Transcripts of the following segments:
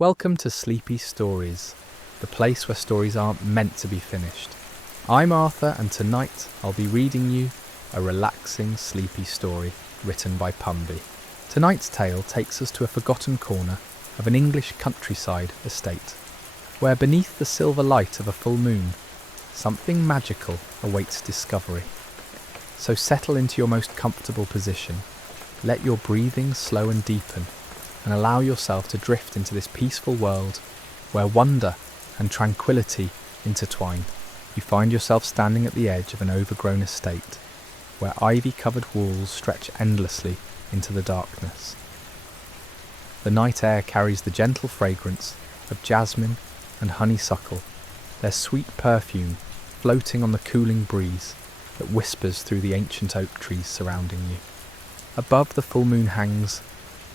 Welcome to Sleepy Stories, the place where stories aren't meant to be finished. I'm Arthur, and tonight I'll be reading you a relaxing, sleepy story written by Pumby. Tonight's tale takes us to a forgotten corner of an English countryside estate, where beneath the silver light of a full moon, something magical awaits discovery. So settle into your most comfortable position, let your breathing slow and deepen, and allow yourself to drift into this peaceful world where wonder and tranquility intertwine. You find yourself standing at the edge of an overgrown estate, where ivy-covered walls stretch endlessly into the darkness. The night air carries the gentle fragrance of jasmine and honeysuckle, their sweet perfume floating on the cooling breeze that whispers through the ancient oak trees surrounding you. Above, the full moon hangs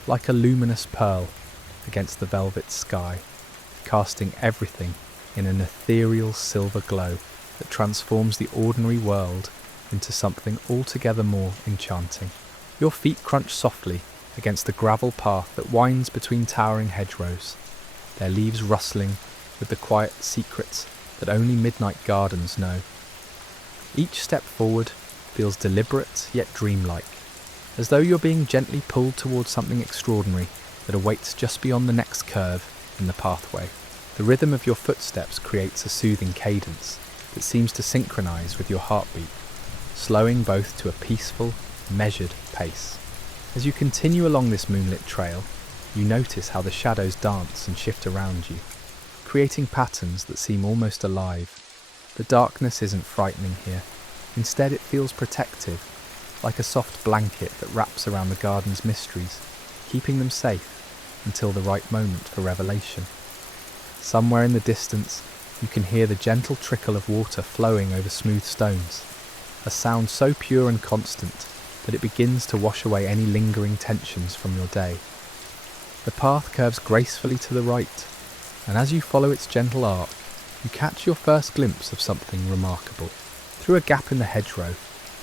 like a luminous pearl against the velvet sky, casting everything in an ethereal silver glow that transforms the ordinary world into something altogether more enchanting. Your feet crunch softly against the gravel path that winds between towering hedgerows, their leaves rustling with the quiet secrets that only midnight gardens know. Each step forward feels deliberate yet dreamlike, as though you're being gently pulled towards something extraordinary that awaits just beyond the next curve in the pathway. The rhythm of your footsteps creates a soothing cadence that seems to synchronize with your heartbeat, slowing both to a peaceful, measured pace. As you continue along this moonlit trail, you notice how the shadows dance and shift around you, creating patterns that seem almost alive. The darkness isn't frightening here. Instead, it feels protective, like a soft blanket that wraps around the garden's mysteries, keeping them safe until the right moment for revelation. Somewhere in the distance, you can hear the gentle trickle of water flowing over smooth stones, a sound so pure and constant that it begins to wash away any lingering tensions from your day. The path curves gracefully to the right, and as you follow its gentle arc, you catch your first glimpse of something remarkable. Through a gap in the hedgerow,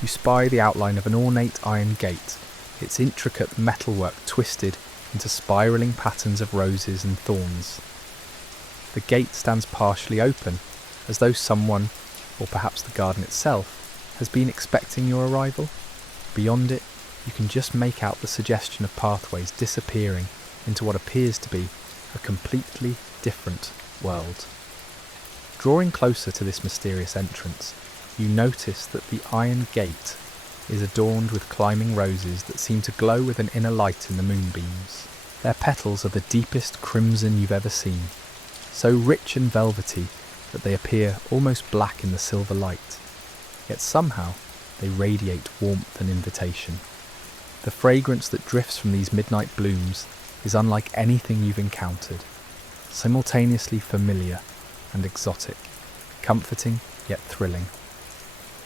you spy the outline of an ornate iron gate, its intricate metalwork twisted into spiralling patterns of roses and thorns. The gate stands partially open, as though someone, or perhaps the garden itself, has been expecting your arrival. Beyond it, you can just make out the suggestion of pathways disappearing into what appears to be a completely different world. Drawing closer to this mysterious entrance, you notice that the iron gate is adorned with climbing roses that seem to glow with an inner light in the moonbeams. Their petals are the deepest crimson you've ever seen, so rich and velvety that they appear almost black in the silver light. Yet somehow they radiate warmth and invitation. The fragrance that drifts from these midnight blooms is unlike anything you've encountered, simultaneously familiar and exotic, comforting yet thrilling.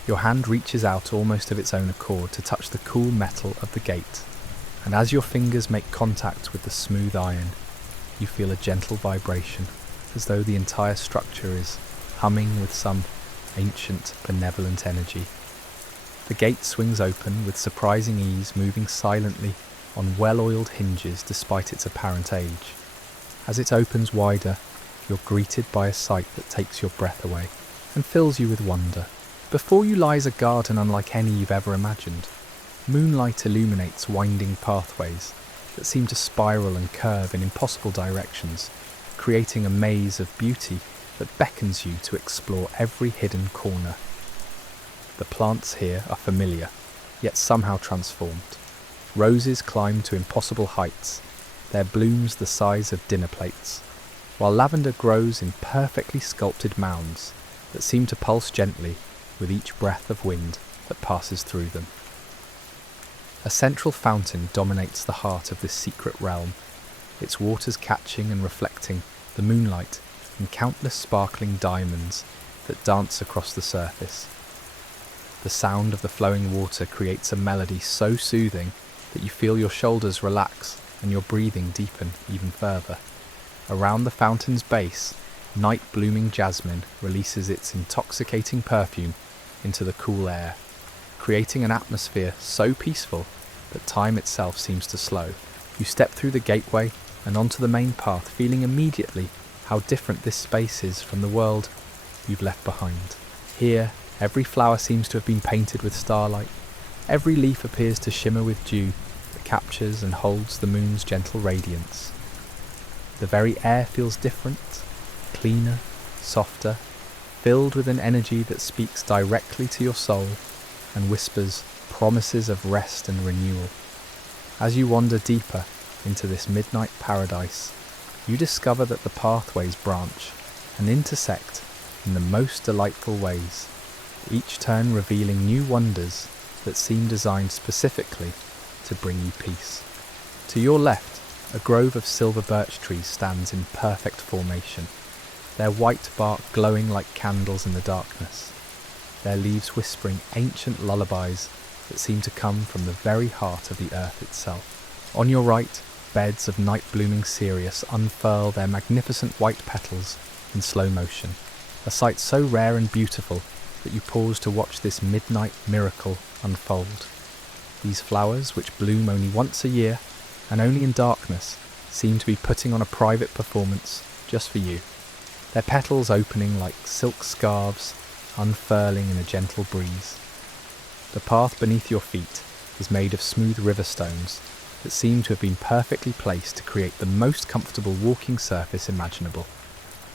Your hand reaches out almost of its own accord to touch the cool metal of the gate, and as your fingers make contact with the smooth iron, you feel a gentle vibration, as though the entire structure is humming with some ancient, benevolent energy. The gate swings open with surprising ease, moving silently on well-oiled hinges despite its apparent age. As it opens wider, you're greeted by a sight that takes your breath away and fills you with wonder. Before you lies a garden unlike any you've ever imagined. Moonlight illuminates winding pathways that seem to spiral and curve in impossible directions, creating a maze of beauty that beckons you to explore every hidden corner. The plants here are familiar, yet somehow transformed. Roses climb to impossible heights, their blooms the size of dinner plates, while lavender grows in perfectly sculpted mounds that seem to pulse gently with each breath of wind that passes through them. A central fountain dominates the heart of this secret realm, its waters catching and reflecting the moonlight in countless sparkling diamonds that dance across the surface. The sound of the flowing water creates a melody so soothing that you feel your shoulders relax and your breathing deepen even further. Around the fountain's base, night-blooming jasmine releases its intoxicating perfume into the cool air, creating an atmosphere so peaceful that time itself seems to slow. You step through the gateway and onto the main path, feeling immediately how different this space is from the world you've left behind. Here, every flower seems to have been painted with starlight. Every leaf appears to shimmer with dew that captures and holds the moon's gentle radiance. The very air feels different, cleaner, softer, filled with an energy that speaks directly to your soul and whispers promises of rest and renewal. As you wander deeper into this midnight paradise, you discover that the pathways branch and intersect in the most delightful ways, each turn revealing new wonders that seem designed specifically to bring you peace. To your left, a grove of silver birch trees stands in perfect formation, their white bark glowing like candles in the darkness, their leaves whispering ancient lullabies that seem to come from the very heart of the earth itself. On your right, beds of night-blooming cereus unfurl their magnificent white petals in slow motion, a sight so rare and beautiful that you pause to watch this midnight miracle unfold. These flowers, which bloom only once a year and only in darkness, seem to be putting on a private performance just for you, their petals opening like silk scarves, unfurling in a gentle breeze. The path beneath your feet is made of smooth river stones that seem to have been perfectly placed to create the most comfortable walking surface imaginable.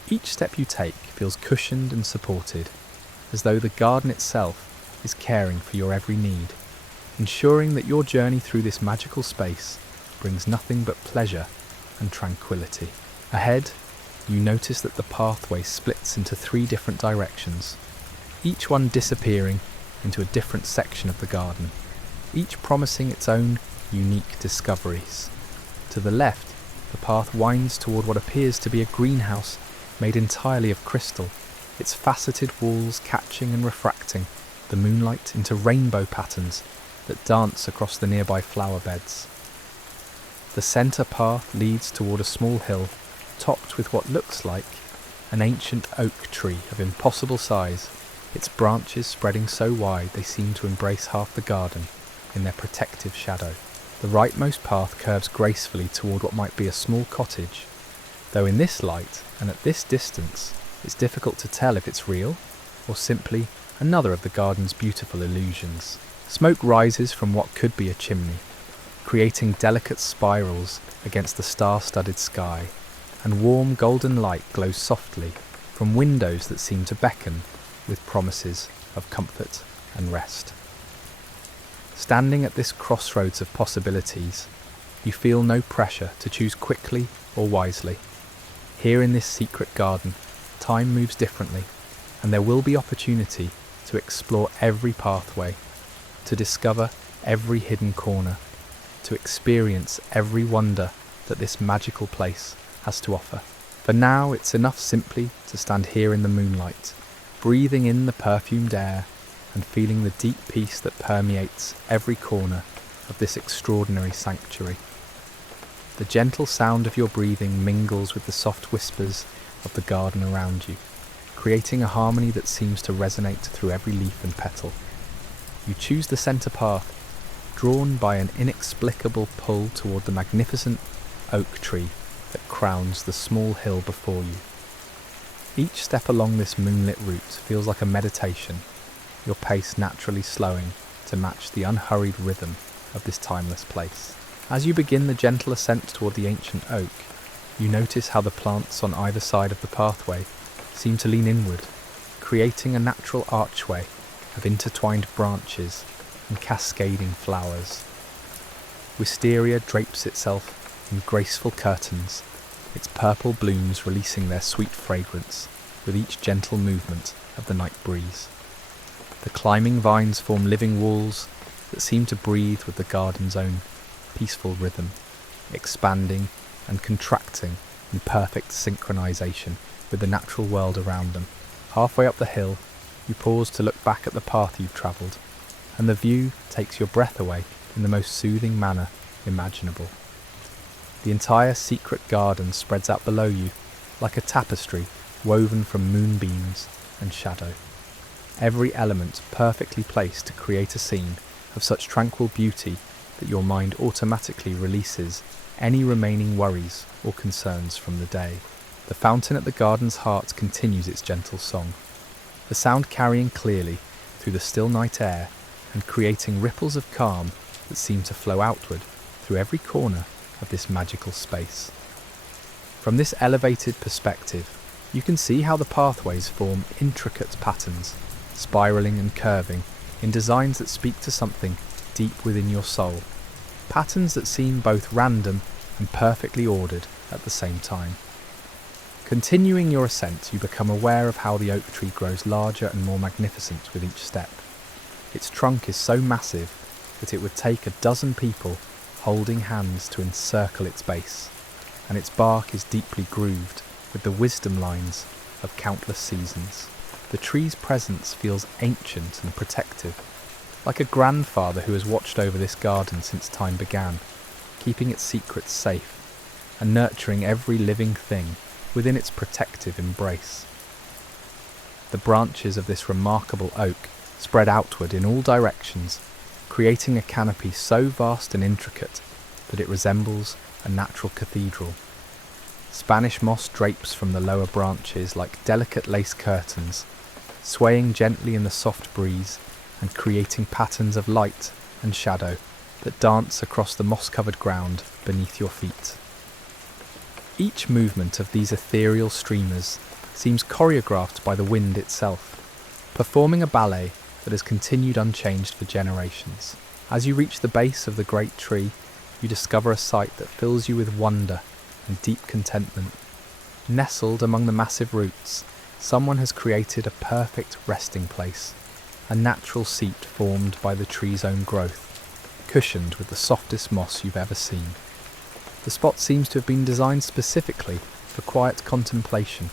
Each step you take feels cushioned and supported, as though the garden itself is caring for your every need, ensuring that your journey through this magical space brings nothing but pleasure and tranquility. Ahead, you notice that the pathway splits into 3 different directions, each one disappearing into a different section of the garden, each promising its own unique discoveries. To the left, the path winds toward what appears to be a greenhouse made entirely of crystal, its faceted walls catching and refracting the moonlight into rainbow patterns that dance across the nearby flower beds. The centre path leads toward a small hill topped with what looks like an ancient oak tree of impossible size, its branches spreading so wide they seem to embrace half the garden in their protective shadow. The rightmost path curves gracefully toward what might be a small cottage, though in this light and at this distance it's difficult to tell if it's real or simply another of the garden's beautiful illusions. Smoke rises from what could be a chimney, creating delicate spirals against the star-studded sky, and warm golden light glows softly from windows that seem to beckon with promises of comfort and rest. Standing at this crossroads of possibilities, you feel no pressure to choose quickly or wisely. Here in this secret garden, time moves differently, and there will be opportunity to explore every pathway, to discover every hidden corner, to experience every wonder that this magical place has to offer. For now, it's enough simply to stand here in the moonlight, breathing in the perfumed air and feeling the deep peace that permeates every corner of this extraordinary sanctuary. The gentle sound of your breathing mingles with the soft whispers of the garden around you, creating a harmony that seems to resonate through every leaf and petal. You choose the centre path, drawn by an inexplicable pull toward the magnificent oak tree that crowns the small hill before you. Each step along this moonlit route feels like a meditation, your pace naturally slowing to match the unhurried rhythm of this timeless place. As you begin the gentle ascent toward the ancient oak, you notice how the plants on either side of the pathway seem to lean inward, creating a natural archway of intertwined branches and cascading flowers. Wisteria drapes itself in graceful curtains, its purple blooms releasing their sweet fragrance with each gentle movement of the night breeze. The climbing vines form living walls that seem to breathe with the garden's own peaceful rhythm, expanding and contracting in perfect synchronization with the natural world around them. Halfway up the hill, you pause to look back at the path you've travelled, and the view takes your breath away in the most soothing manner imaginable. The entire secret garden spreads out below you like a tapestry woven from moonbeams and shadow. Every element perfectly placed to create a scene of such tranquil beauty that your mind automatically releases any remaining worries or concerns from the day. The fountain at the garden's heart continues its gentle song, the sound carrying clearly through the still night air and creating ripples of calm that seem to flow outward through every corner of this magical space. From this elevated perspective, you can see how the pathways form intricate patterns, spiraling and curving in designs that speak to something deep within your soul, patterns that seem both random and perfectly ordered at the same time. Continuing your ascent, you become aware of how the oak tree grows larger and more magnificent with each step. Its trunk is so massive that it would take a dozen people holding hands to encircle its base, and its bark is deeply grooved with the wisdom lines of countless seasons. The tree's presence feels ancient and protective, like a grandfather who has watched over this garden since time began, keeping its secrets safe and nurturing every living thing within its protective embrace. The branches of this remarkable oak spread outward in all directions, creating a canopy so vast and intricate that it resembles a natural cathedral. Spanish moss drapes from the lower branches like delicate lace curtains, swaying gently in the soft breeze and creating patterns of light and shadow that dance across the moss-covered ground beneath your feet. Each movement of these ethereal streamers seems choreographed by the wind itself, performing a ballet that has continued unchanged for generations. As you reach the base of the great tree, you discover a sight that fills you with wonder and deep contentment. Nestled among the massive roots, someone has created a perfect resting place, a natural seat formed by the tree's own growth, cushioned with the softest moss you've ever seen. The spot seems to have been designed specifically for quiet contemplation,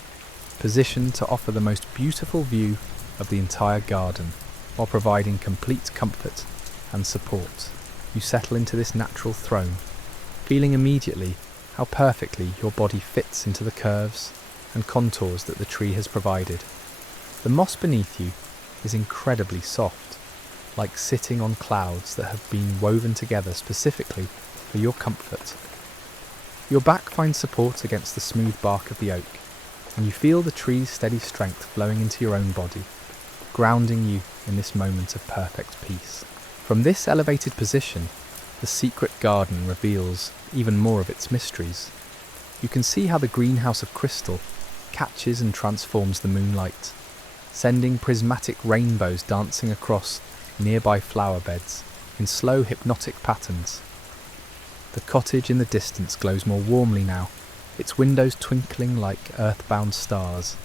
positioned to offer the most beautiful view of the entire garden, while providing complete comfort and support. You settle into this natural throne, feeling immediately how perfectly your body fits into the curves and contours that the tree has provided. The moss beneath you is incredibly soft, like sitting on clouds that have been woven together specifically for your comfort. Your back finds support against the smooth bark of the oak, and you feel the tree's steady strength flowing into your own body, grounding you in this moment of perfect peace. From this elevated position, the secret garden reveals even more of its mysteries. You can see how the greenhouse of crystal catches and transforms the moonlight, sending prismatic rainbows dancing across nearby flower beds in slow hypnotic patterns. The cottage in the distance glows more warmly now, its windows twinkling like earthbound stars,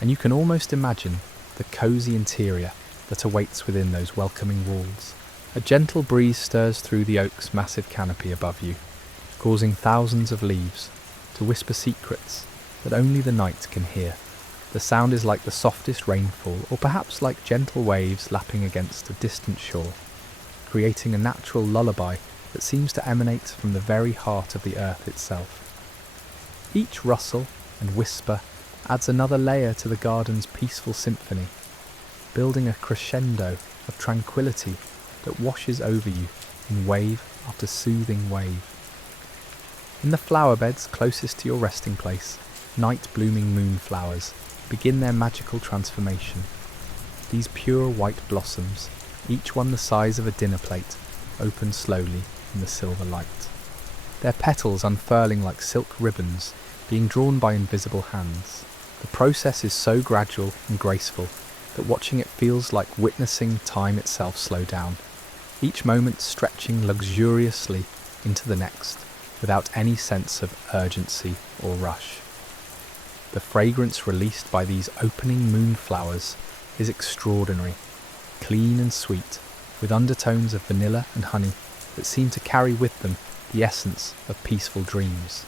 and you can almost imagine the cosy interior that awaits within those welcoming walls. A gentle breeze stirs through the oak's massive canopy above you, causing thousands of leaves to whisper secrets that only the night can hear. The sound is like the softest rainfall, or perhaps like gentle waves lapping against a distant shore, creating a natural lullaby that seems to emanate from the very heart of the earth itself. Each rustle and whisper adds another layer to the garden's peaceful symphony, building a crescendo of tranquility that washes over you in wave after soothing wave. In the flower beds closest to your resting place, night-blooming moonflowers begin their magical transformation. These pure white blossoms, each one the size of a dinner plate, open slowly in the silver light, their petals unfurling like silk ribbons being drawn by invisible hands. The process is so gradual and graceful that watching it feels like witnessing time itself slow down, each moment stretching luxuriously into the next without any sense of urgency or rush. The fragrance released by these opening moonflowers is extraordinary, clean and sweet, with undertones of vanilla and honey that seem to carry with them the essence of peaceful dreams.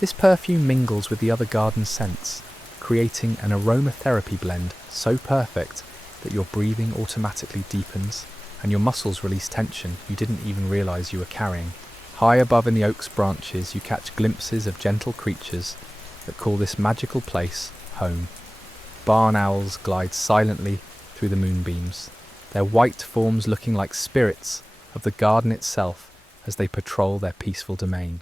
This perfume mingles with the other garden scents, creating an aromatherapy blend so perfect that your breathing automatically deepens and your muscles release tension you didn't even realize you were carrying. High above in the oak's branches, you catch glimpses of gentle creatures that call this magical place home. Barn owls glide silently through the moonbeams, their white forms looking like spirits of the garden itself as they patrol their peaceful domain.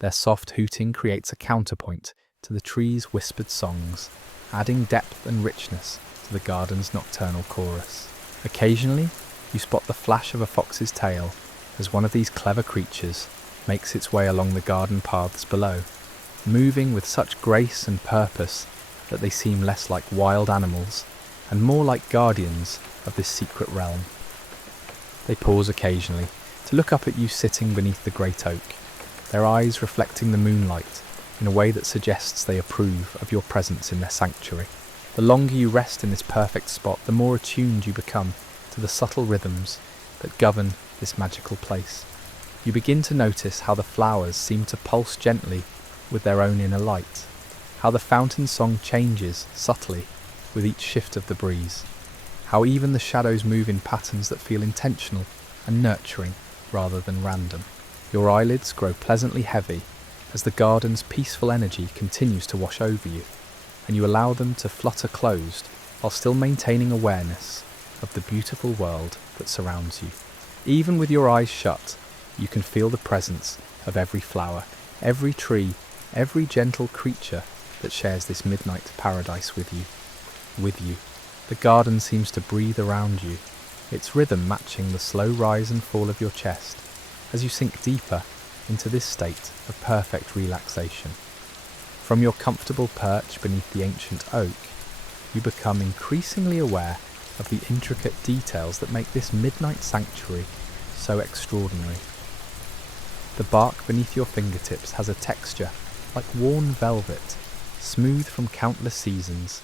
Their soft hooting creates a counterpoint to the trees' whispered songs, adding depth and richness to the garden's nocturnal chorus. Occasionally, you spot the flash of a fox's tail as one of these clever creatures makes its way along the garden paths below, moving with such grace and purpose that they seem less like wild animals and more like guardians of this secret realm. They pause occasionally to look up at you sitting beneath the great oak, their eyes reflecting the moonlight in a way that suggests they approve of your presence in their sanctuary. The longer you rest in this perfect spot, the more attuned you become to the subtle rhythms that govern this magical place. You begin to notice how the flowers seem to pulse gently with their own inner light, how the fountain song changes subtly with each shift of the breeze, how even the shadows move in patterns that feel intentional and nurturing rather than random. Your eyelids grow pleasantly heavy as the garden's peaceful energy continues to wash over you, and you allow them to flutter closed while still maintaining awareness of the beautiful world that surrounds you. Even with your eyes shut, you can feel the presence of every flower, every tree, every gentle creature that shares this midnight paradise with you. The garden seems to breathe around you, its rhythm matching the slow rise and fall of your chest as you sink deeper into this state of perfect relaxation. From your comfortable perch beneath the ancient oak, you become increasingly aware of the intricate details that make this midnight sanctuary so extraordinary. The bark beneath your fingertips has a texture like worn velvet, smooth from countless seasons,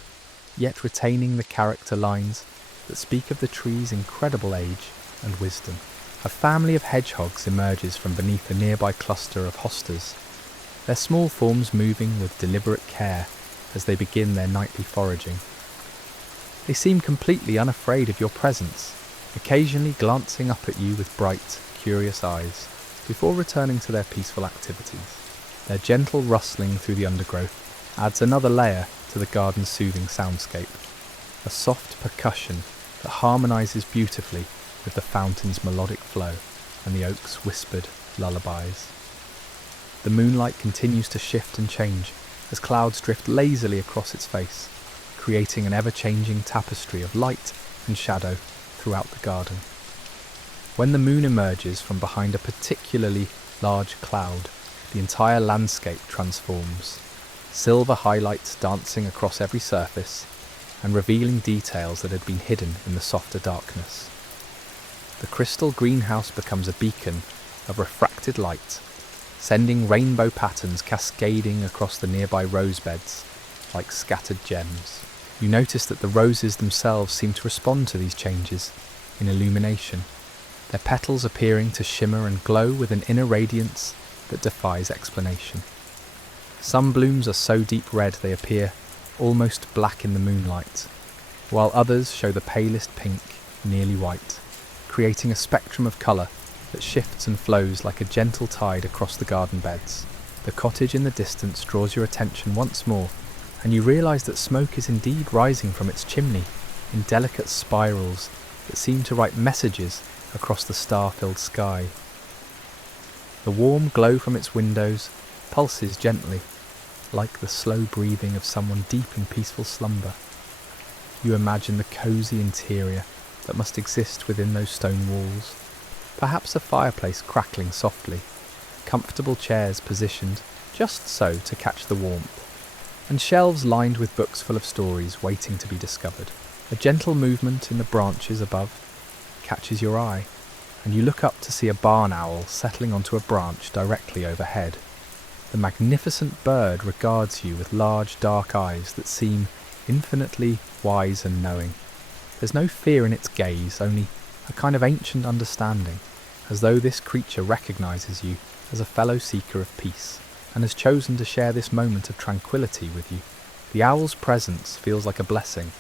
yet retaining the character lines that speak of the tree's incredible age and wisdom. A family of hedgehogs emerges from beneath a nearby cluster of hostas, their small forms moving with deliberate care as they begin their nightly foraging. They seem completely unafraid of your presence, occasionally glancing up at you with bright, curious eyes, before returning to their peaceful activities. Their gentle rustling through the undergrowth adds another layer to the garden's soothing soundscape, a soft percussion that harmonises beautifully with the fountain's melodic flow and the oak's whispered lullabies. The moonlight continues to shift and change as clouds drift lazily across its face, creating an ever-changing tapestry of light and shadow throughout the garden. When the moon emerges from behind a particularly large cloud, the entire landscape transforms, silver highlights dancing across every surface and revealing details that had been hidden in the softer darkness. The crystal greenhouse becomes a beacon of refracted light, sending rainbow patterns cascading across the nearby rose beds like scattered gems. You notice that the roses themselves seem to respond to these changes in illumination, their petals appearing to shimmer and glow with an inner radiance that defies explanation. Some blooms are so deep red they appear almost black in the moonlight, while others show the palest pink, nearly white, creating a spectrum of colour that shifts and flows like a gentle tide across the garden beds. The cottage in the distance draws your attention once more, and you realise that smoke is indeed rising from its chimney in delicate spirals that seem to write messages across the star-filled sky. The warm glow from its windows pulses gently, like the slow breathing of someone deep in peaceful slumber. You imagine the cosy interior that must exist within those stone walls, perhaps a fireplace crackling softly, comfortable chairs positioned just so to catch the warmth, and shelves lined with books full of stories waiting to be discovered. A gentle movement in the branches above catches your eye, and you look up to see a barn owl settling onto a branch directly overhead. The magnificent bird regards you with large dark eyes that seem infinitely wise and knowing. There's no fear in its gaze, only a kind of ancient understanding, as though this creature recognises you as a fellow seeker of peace, and has chosen to share this moment of tranquility with you. The owl's presence feels like a blessing,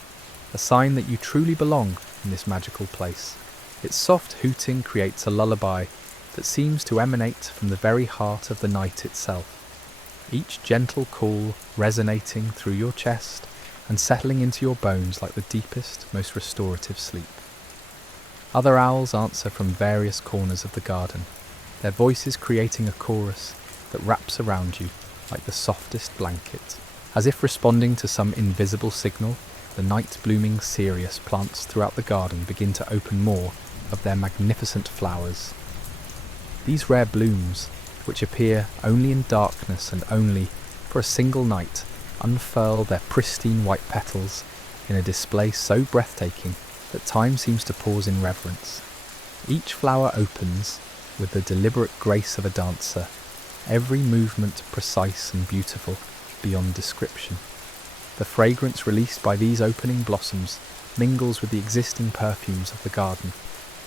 a sign that you truly belong in this magical place. Its soft hooting creates a lullaby that seems to emanate from the very heart of the night itself, each gentle call resonating through your chest and settling into your bones like the deepest, most restorative sleep. Other owls answer from various corners of the garden, their voices creating a chorus that wraps around you like the softest blanket. As if responding to some invisible signal, the night-blooming cereus plants throughout the garden begin to open more of their magnificent flowers. These rare blooms, which appear only in darkness and only for a single night, unfurl their pristine white petals in a display so breathtaking that time seems to pause in reverence. Each flower opens with the deliberate grace of a dancer, every movement precise and beautiful beyond description. The fragrance released by these opening blossoms mingles with the existing perfumes of the garden,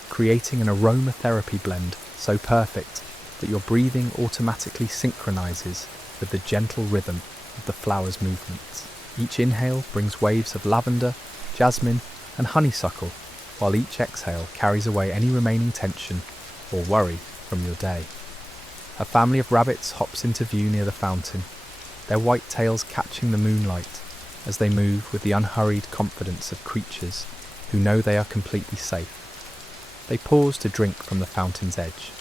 creating an aromatherapy blend so perfect that your breathing automatically synchronizes with the gentle rhythm of the flower's movements. Each inhale brings waves of lavender, jasmine, and honeysuckle, while each exhale carries away any remaining tension or worry from your day. A family of rabbits hops into view near the fountain, their white tails catching the moonlight as they move with the unhurried confidence of creatures who know they are completely safe. They pause to drink from the fountain's edge,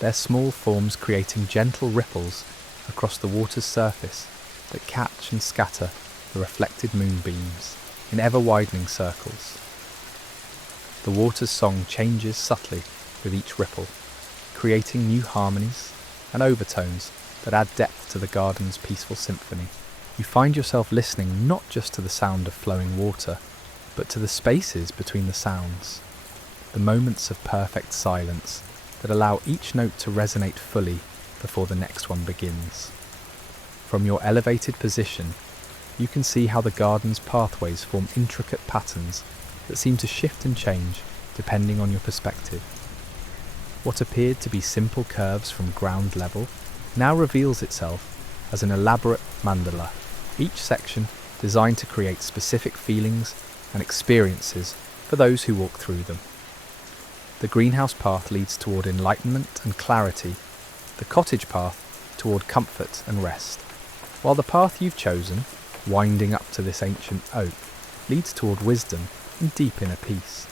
their small forms creating gentle ripples across the water's surface that catch and scatter the reflected moonbeams in ever-widening circles. The water's song changes subtly with each ripple, creating new harmonies and overtones that add depth to the garden's peaceful symphony. You find yourself listening not just to the sound of flowing water, but to the spaces between the sounds, the moments of perfect silence that allow each note to resonate fully before the next one begins. From your elevated position, you can see how the garden's pathways form intricate patterns that seem to shift and change depending on your perspective. What appeared to be simple curves from ground level now reveals itself as an elaborate mandala, each section designed to create specific feelings and experiences for those who walk through them. The greenhouse path leads toward enlightenment and clarity, the cottage path toward comfort and rest, while the path you've chosen, winding up to this ancient oak, leads toward wisdom and deep inner peace.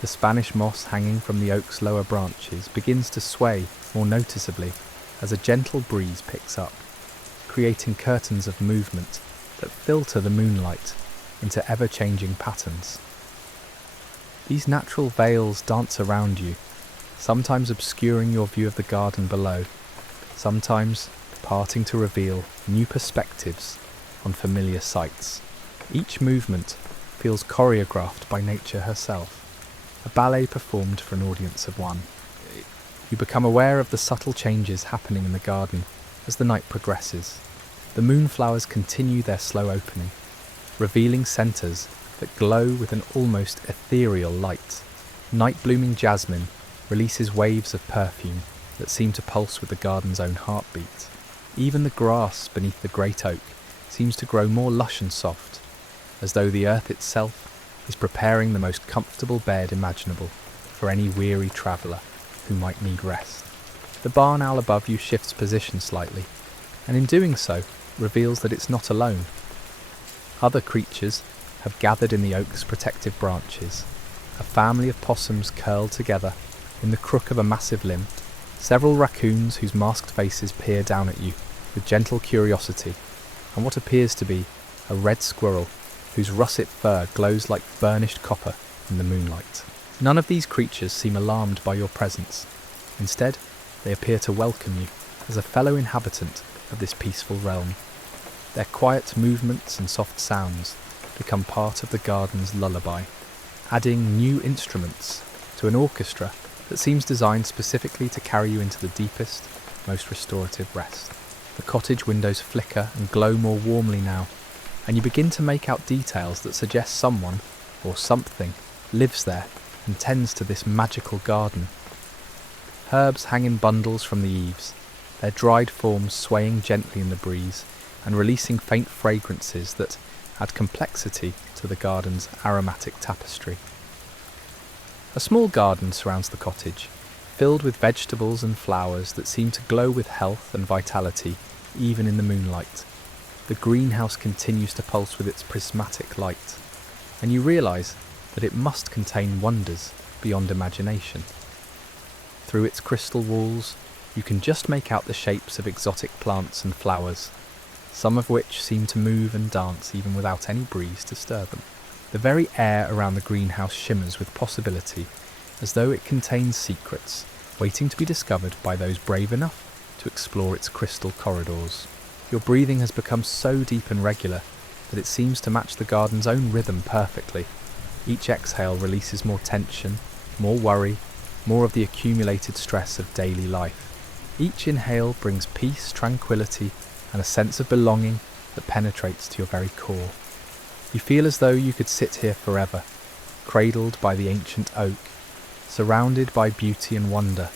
The Spanish moss hanging from the oak's lower branches begins to sway more noticeably as a gentle breeze picks up, creating curtains of movement that filter the moonlight into ever-changing patterns. These natural veils dance around you, sometimes obscuring your view of the garden below, sometimes parting to reveal new perspectives on familiar sights. Each movement feels choreographed by nature herself, a ballet performed for an audience of one. You become aware of the subtle changes happening in the garden as the night progresses. The moonflowers continue their slow opening, revealing centres that glow with an almost ethereal light. Night-blooming jasmine releases waves of perfume that seem to pulse with the garden's own heartbeat. Even the grass beneath the great oak seems to grow more lush and soft, as though the earth itself is preparing the most comfortable bed imaginable for any weary traveller who might need rest. The barn owl above you shifts position slightly, and in doing so reveals that it's not alone. Other creatures have gathered in the oak's protective branches, a family of possums curled together in the crook of a massive limb, several raccoons whose masked faces peer down at you with gentle curiosity, and what appears to be a red squirrel whose russet fur glows like burnished copper in the moonlight. None of these creatures seem alarmed by your presence. Instead, they appear to welcome you as a fellow inhabitant of this peaceful realm. Their quiet movements and soft sounds become part of the garden's lullaby, adding new instruments to an orchestra that seems designed specifically to carry you into the deepest, most restorative rest. The cottage windows flicker and glow more warmly now, and you begin to make out details that suggest someone, or something, lives there and tends to this magical garden. Herbs hang in bundles from the eaves, their dried forms swaying gently in the breeze and releasing faint fragrances that add complexity to the garden's aromatic tapestry. A small garden surrounds the cottage, filled with vegetables and flowers that seem to glow with health and vitality even in the moonlight. The greenhouse continues to pulse with its prismatic light, and you realise that it must contain wonders beyond imagination. Through its crystal walls, You can just make out the shapes of exotic plants and flowers, some of which seem to move and dance even without any breeze to stir them. The very air around the greenhouse shimmers with possibility, as though it contains secrets waiting to be discovered by those brave enough to explore its crystal corridors. Your breathing has become so deep and regular that it seems to match the garden's own rhythm perfectly. Each exhale releases more tension, more worry, more of the accumulated stress of daily life. Each inhale brings peace, tranquility, and a sense of belonging that penetrates to your very core. You feel as though you could sit here forever, cradled by the ancient oak, surrounded by beauty and wonder,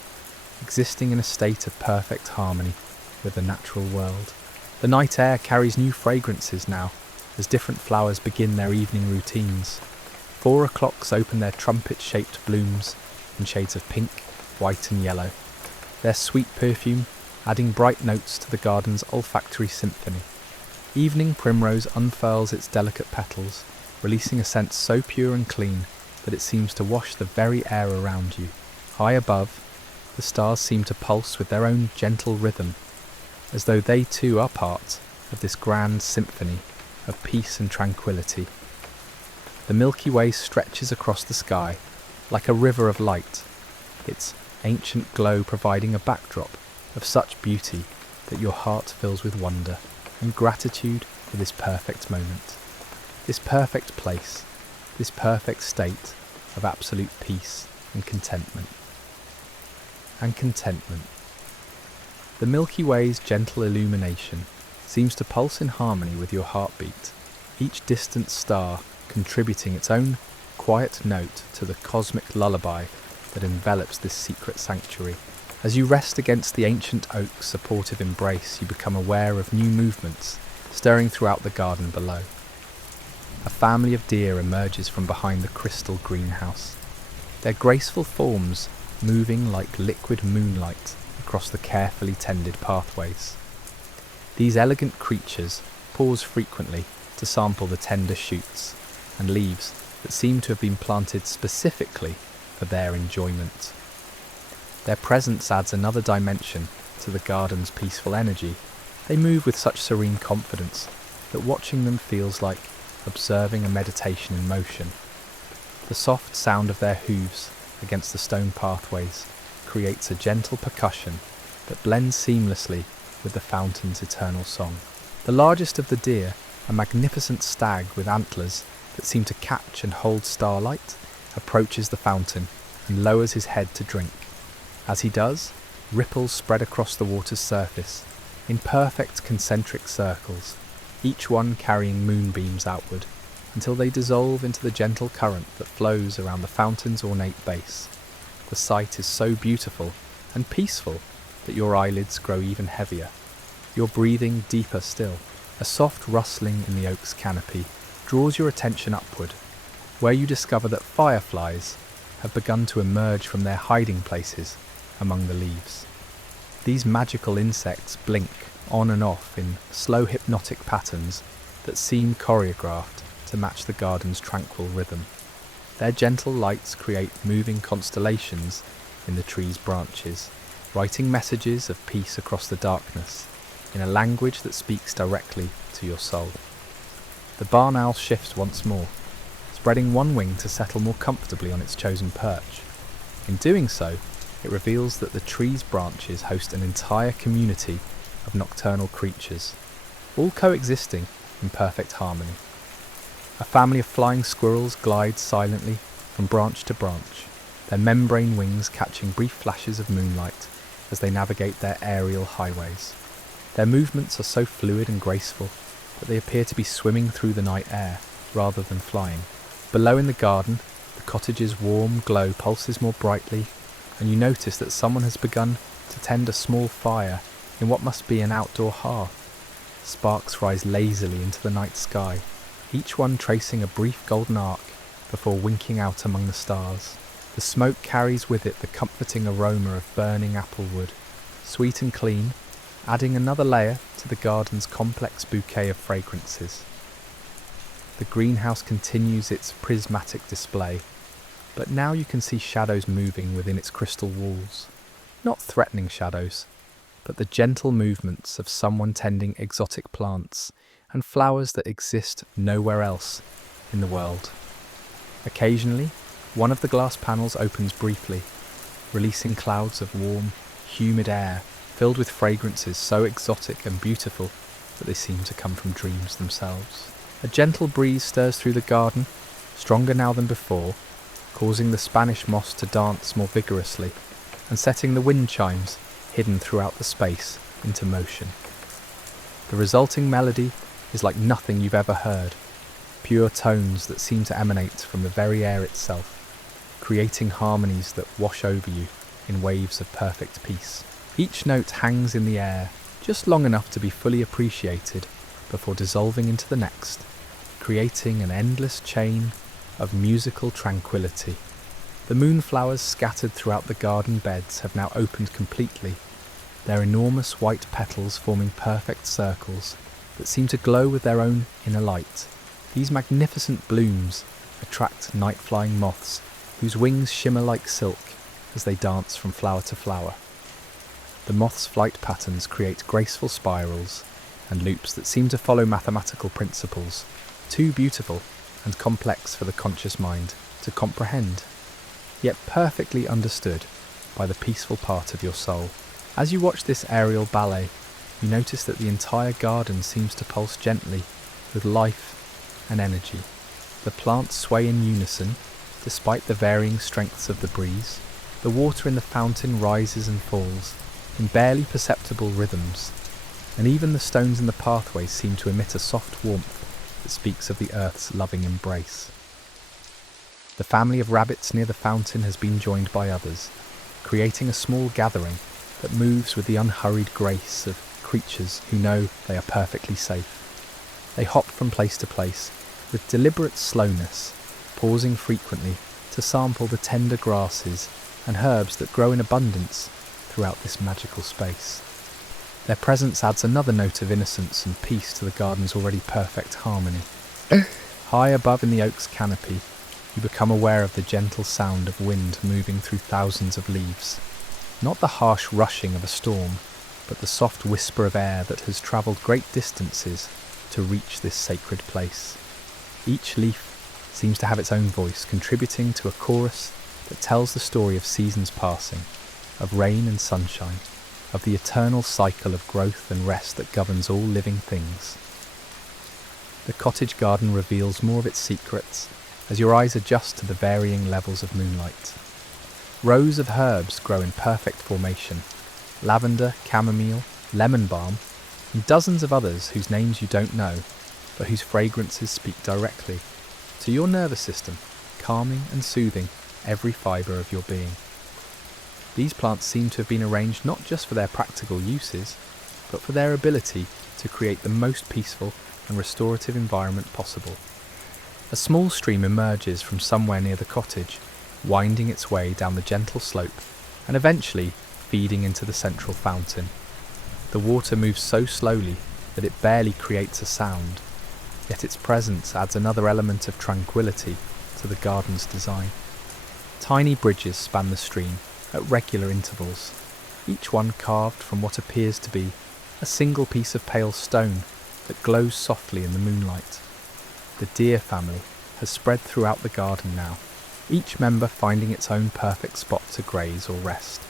existing in a state of perfect harmony with the natural world. The night air carries new fragrances now, as different flowers begin their evening routines. 4 o'clocks open their trumpet-shaped blooms in shades of pink, white and yellow, their sweet perfume adding bright notes to the garden's olfactory symphony. Evening primrose unfurls its delicate petals, releasing a scent so pure and clean that it seems to wash the very air around you. High above, the stars seem to pulse with their own gentle rhythm, as though they too are part of this grand symphony of peace and tranquility. The Milky Way stretches across the sky like a river of light, its ancient glow providing a backdrop of such beauty that your heart fills with wonder and gratitude for this perfect moment, this perfect place, this perfect state of absolute peace and contentment. The Milky Way's gentle illumination seems to pulse in harmony with your heartbeat, each distant star contributing its own quiet note to the cosmic lullaby that envelops this secret sanctuary. As you rest against the ancient oak's supportive embrace, you become aware of new movements stirring throughout the garden below. A family of deer emerges from behind the crystal greenhouse, their graceful forms moving like liquid moonlight across the carefully tended pathways. These elegant creatures pause frequently to sample the tender shoots and leaves that seem to have been planted specifically for their enjoyment. Their presence adds another dimension to the garden's peaceful energy. They move with such serene confidence that watching them feels like observing a meditation in motion. The soft sound of their hooves against the stone pathways creates a gentle percussion that blends seamlessly with the fountain's eternal song. The largest of the deer, a magnificent stag with antlers that seem to catch and hold starlight, approaches the fountain and lowers his head to drink. As he does, ripples spread across the water's surface in perfect concentric circles, each one carrying moonbeams outward, until they dissolve into the gentle current that flows around the fountain's ornate base. The sight is so beautiful and peaceful that your eyelids grow even heavier, your breathing deeper still. A soft rustling in the oak's canopy draws your attention upward, where you discover that fireflies have begun to emerge from their hiding places among the leaves. These magical insects blink on and off in slow hypnotic patterns that seem choreographed to match the garden's tranquil rhythm. Their gentle lights create moving constellations in the tree's branches, writing messages of peace across the darkness in a language that speaks directly to your soul. The barn owl shifts once more, spreading one wing to settle more comfortably on its chosen perch. In doing so, it reveals that the tree's branches host an entire community of nocturnal creatures, all coexisting in perfect harmony. A family of flying squirrels glides silently from branch to branch, their membrane wings catching brief flashes of moonlight as they navigate their aerial highways. Their movements are so fluid and graceful that they appear to be swimming through the night air rather than flying. Below in the garden, the cottage's warm glow pulses more brightly, and you notice that someone has begun to tend a small fire in what must be an outdoor hearth. Sparks rise lazily into the night sky, each one tracing a brief golden arc before winking out among the stars. The smoke carries with it the comforting aroma of burning apple wood, sweet and clean, adding another layer to the garden's complex bouquet of fragrances. The greenhouse continues its prismatic display, but now you can see shadows moving within its crystal walls. not threatening shadows, but the gentle movements of someone tending exotic plants and flowers that exist nowhere else in the world. Occasionally, one of the glass panels opens briefly, releasing clouds of warm, humid air filled with fragrances so exotic and beautiful that they seem to come from dreams themselves. A gentle breeze stirs through the garden, stronger now than before, causing the Spanish moss to dance more vigorously and setting the wind chimes, hidden throughout the space, into motion. The resulting melody is like nothing you've ever heard, pure tones that seem to emanate from the very air itself, creating harmonies that wash over you in waves of perfect peace. Each note hangs in the air just long enough to be fully appreciated before dissolving into the next, creating an endless chain of musical tranquility. The moonflowers scattered throughout the garden beds have now opened completely, their enormous white petals forming perfect circles that seem to glow with their own inner light. These magnificent blooms attract night-flying moths whose wings shimmer like silk as they dance from flower to flower. The moths' flight patterns create graceful spirals and loops that seem to follow mathematical principles, too beautiful and complex for the conscious mind to comprehend, yet perfectly understood by the peaceful part of your soul. As you watch this aerial ballet, you notice that the entire garden seems to pulse gently with life and energy. The plants sway in unison, despite the varying strengths of the breeze. The water in the fountain rises and falls in barely perceptible rhythms, and even the stones in the pathways seem to emit a soft warmth that speaks of the earth's loving embrace. The family of rabbits near the fountain has been joined by others, creating a small gathering that moves with the unhurried grace of creatures who know they are perfectly safe. They hop from place to place with deliberate slowness, pausing frequently to sample the tender grasses and herbs that grow in abundance throughout this magical space. Their presence adds another note of innocence and peace to the garden's already perfect harmony. High above in the oak's canopy, you become aware of the gentle sound of wind moving through thousands of leaves. Not the harsh rushing of a storm, but the soft whisper of air that has travelled great distances to reach this sacred place. Each leaf seems to have its own voice, contributing to a chorus that tells the story of seasons passing, of rain and sunshine, of the eternal cycle of growth and rest that governs all living things. The cottage garden reveals more of its secrets as your eyes adjust to the varying levels of moonlight. Rows of herbs grow in perfect formation: lavender, chamomile, lemon balm, and dozens of others whose names you don't know, but whose fragrances speak directly to your nervous system, calming and soothing every fibre of your being. These plants seem to have been arranged not just for their practical uses, but for their ability to create the most peaceful and restorative environment possible. A small stream emerges from somewhere near the cottage, winding its way down the gentle slope and eventually feeding into the central fountain. The water moves so slowly that it barely creates a sound, yet its presence adds another element of tranquility to the garden's design. Tiny bridges span the stream at regular intervals, each one carved from what appears to be a single piece of pale stone that glows softly in the moonlight. The deer family has spread throughout the garden now, each member finding its own perfect spot to graze or rest.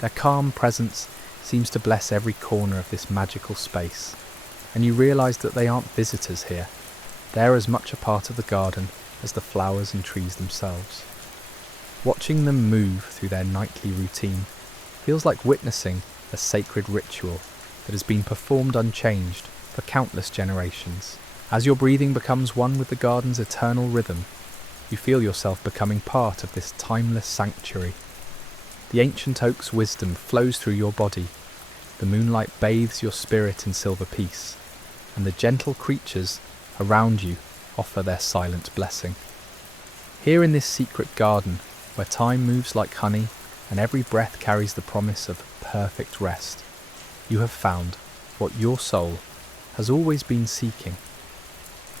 Their calm presence seems to bless every corner of this magical space, and you realise that they aren't visitors here. They're as much a part of the garden as the flowers and trees themselves. Watching them move through their nightly routine feels like witnessing a sacred ritual that has been performed unchanged for countless generations. As your breathing becomes one with the garden's eternal rhythm, you feel yourself becoming part of this timeless sanctuary. The ancient oak's wisdom flows through your body, the moonlight bathes your spirit in silver peace, and the gentle creatures around you offer their silent blessing. Here in this secret garden, where time moves like honey and every breath carries the promise of perfect rest, you have found what your soul has always been seeking.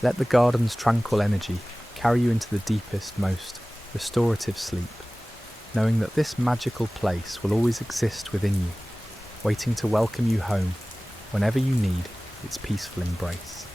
Let the garden's tranquil energy carry you into the deepest, most restorative sleep. knowing that this magical place will always exist within you, waiting to welcome you home whenever you need its peaceful embrace.